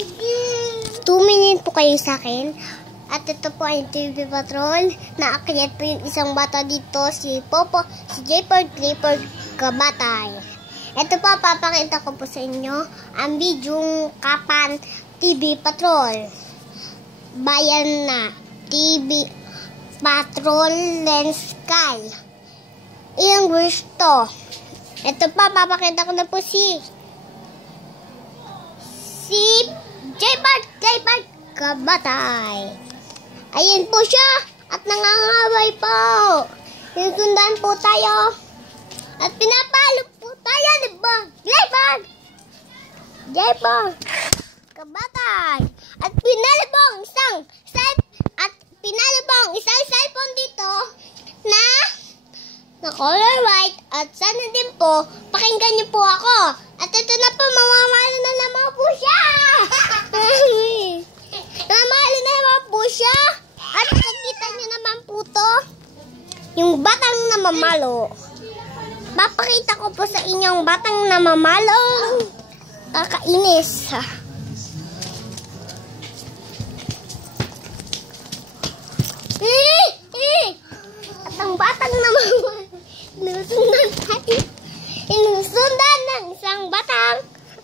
2 minutes po kayo sa akin. At ito po ay TV Patrol. Naakyat po yung isang bata dito, si Popo, si Jayford Clifford Kabatay. Ito po, papakita ko po sa inyo ang bidyong Kapan TV Patrol. Bayan na TV Patrol Lens Sky. Ilang verse to? Ito pa, papakita ko na po si Jayford Kabatay. Ayan po siya. At nangangaway po. Sinusundan po tayo. At pinapalo po tayo, diba? Jayford Kabatay. At pinalabong isang cellphone dito na color white. At sana din po, pakinggan niyo po ako. At ito na po, mamamalo na naman po siya. Mamamalo na naman po siya. At nakikita niyo naman po to, yung batang namamalo. Papakita ko po sa inyo yung batang namamalo. Kakainis. At ang batang namamalo, inusundan ng isang batang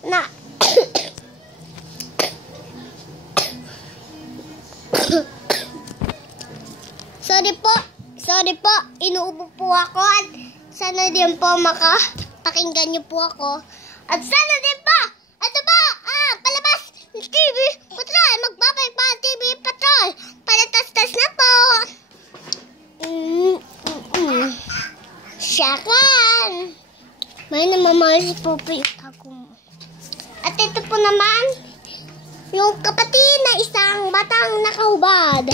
na sorry po, inuubo po ako at sana din po makapakinggan niyo po ako. At sana din po, ito po, palabas TV Patrol, magbabay pa TV Patrol, palatas-tas na po. Syakan! May namamahal si Popoy ako mo. At ito po naman, yung kapatid na isang batang nakahubad.